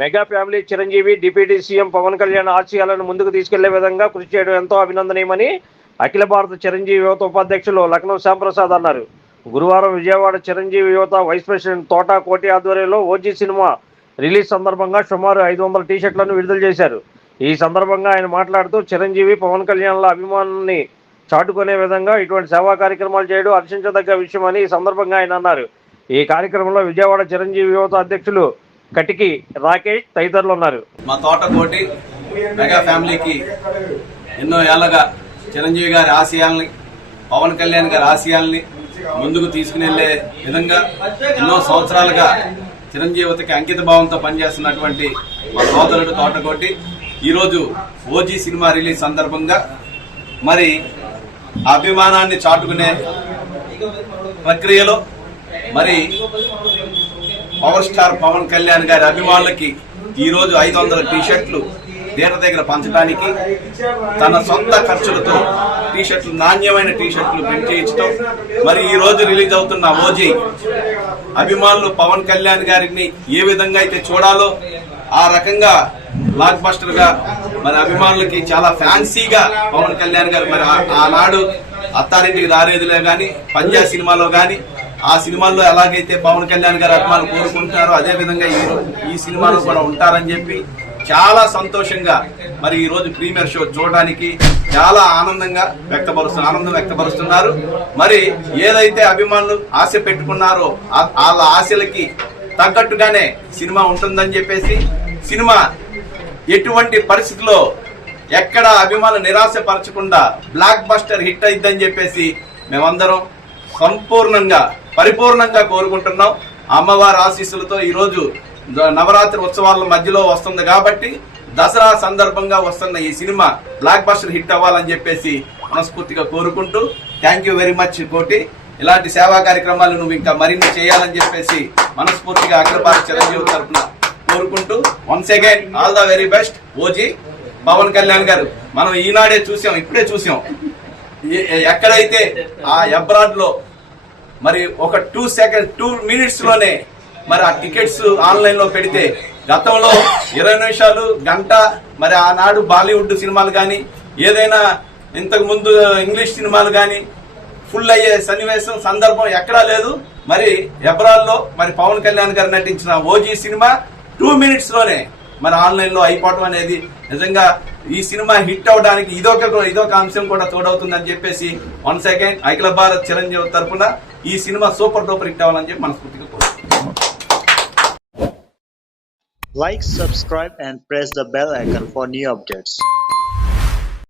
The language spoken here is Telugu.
Mega family Chiranjeevi deputy CM Pawan Kalyan ఆశయాలను ముందుకు తీసుకెళ్ళే విధంగా కృషి చేయడం ఎంతో అభినందనీయమని అఖిల భారత చిరంజీవి యువత ఉపాధ్యక్షులు లక్నో శ్యాంప్రసాద్ అన్నారు. గురువారం విజయవాడ చిరంజీవి యువత వైస్ ప్రెసిడెంట్ తోటా కోటి ఆధ్వర్యంలో ఓజీ సినిమా రిలీజ్ సందర్భంగా సుమారు ఐదు వందల టీషర్ట్లను విడుదల చేశారు. ఈ సందర్భంగా ఆయన మాట్లాడుతూ చిరంజీవి పవన్ కళ్యాణ్ల అభిమానాన్ని చాటుకునే విధంగా ఇటువంటి సేవా కార్యక్రమాలు చేయడం హర్షించదగ్గ విషయమని ఈ సందర్భంగా ఆయన అన్నారు. ఈ కార్యక్రమంలో విజయవాడ చిరంజీవి యువత అధ్యక్షులు కటికి రాకేష్ తదితరులు ఉన్నారు. మా తోటకోటి మెగా ఫ్యామిలీకి ఎన్నో ఏళ్ళగా చిరంజీవి గారి ఆశయాల్ని పవన్ కళ్యాణ్ గారి ఆశయాల్ని ముందుకు తీసుకునెళ్ళే విధంగా ఎన్నో సంవత్సరాలుగా చిరంజీవితకి అంకిత భావంతో పనిచేస్తున్నటువంటి మా సోదరుడు తోటకోటి. ఈరోజు ఓజీ సినిమా రిలీజ్ సందర్భంగా మరి అభిమానాన్ని చాటుకునే ప్రక్రియలో మరి పవర్ స్టార్ పవన్ కళ్యాణ్ గారి అభిమానులకి ఈరోజు ఐదు వందల టీషర్ట్లు దేట దగ్గర పంచడానికి తన సొంత ఖర్చులతో టీషర్ట్లు నాణ్యమైన టీషర్ట్లు ప్రింట్ చేయించడం మరి ఈ రోజు రిలీజ్ అవుతున్న ఓజీ అభిమానులు పవన్ కళ్యాణ్ గారిని ఏ విధంగా అయితే చూడాలో ఆ రకంగా బ్లాక్ బస్టర్గా మరి అభిమానులకి చాలా ఫ్యాన్సీగా పవన్ కళ్యాణ్ గారు మరి ఆనాడు అత్తారింటికి దారేదిలో కానీ పంజాబ్ సినిమాలో కానీ ఆ సినిమాల్లో ఎలాగైతే పవన్ కళ్యాణ్ గారు అభిమానులు కోరుకుంటున్నారో అదే విధంగా ఈ ఈ సినిమాలో కూడా ఉంటారని చెప్పి చాలా సంతోషంగా మరి ఈ రోజు ప్రీమియర్ షో చూడడానికి చాలా ఆనందంగా వ్యక్తపరుస్తు ఆనందం వ్యక్తపరుస్తున్నారు. మరి ఏదైతే అభిమానులు ఆశ పెట్టుకున్నారో వాళ్ళ ఆశలకి తగ్గట్టుగానే సినిమా ఉంటుందని చెప్పేసి సినిమా ఎటువంటి పరిస్థితిలో ఎక్కడ అభిమానులు నిరాశపరచకుండా బ్లాక్ బస్టర్ హిట్ అయిద్దని చెప్పేసి మేమందరం సంపూర్ణంగా పరిపూర్ణంగా కోరుకుంటున్నాం. అమ్మవారి ఆశీస్సులతో ఈరోజు నవరాత్రి ఉత్సవాల మధ్యలో వస్తుంది కాబట్టి దసరా సందర్భంగా వస్తున్న ఈ సినిమా బ్లాక్ బస్టర్ హిట్ అవ్వాలని చెప్పేసి మనస్ఫూర్తిగా కోరుకుంటూ థ్యాంక్ యూ వెరీ మచ్ కోటి. ఇలాంటి సేవా కార్యక్రమాలు నువ్వు ఇంకా మరిన్ని చేయాలని చెప్పేసి మనస్ఫూర్తిగా అఖిల చిరంజీవి తరఫున కోరుకుంటూ once again all the very best OG Pawan Kalyan garu. మనం ఈనాడే చూసాం ఇప్పుడే చూసాం. ఎక్కడైతే ఆ అబ్రాడ్లో మరి ఒక టూ సెకండ్ టూ మినిట్స్లోనే మరి ఆ టికెట్స్ ఆన్లైన్లో పెడితే గతంలో ఇరవై నిమిషాలు గంట మరి ఆనాడు బాలీవుడ్ సినిమాలు కానీ ఏదైనా ఇంతకు ముందు ఇంగ్లీష్ సినిమాలు కానీ ఫుల్ అయ్యే సన్నివేశం సందర్భం ఎక్కడా లేదు. మరి ఎబ్రాల్లో మరి పవన్ కళ్యాణ్ గారు నటించిన ఓజీ సినిమా టూ మినిట్స్లోనే మరి ఆన్లైన్లో అయిపోవటం అనేది నిజంగా ఈ సినిమా హిట్ అవడానికి ఇదొక ఇదొక అంశం కూడా తోడవుతుందని చెప్పేసి వన్ సెకండ్ అఖిల భారత్ చిరంజీవి తరఫున ఈ సినిమా సూపర్ డూపర్ హిట్ అవ్వాలని చెప్పి మనస్ఫూర్తిగా కోరుకుంటున్నాను like subscribe and press the bell icon for new updates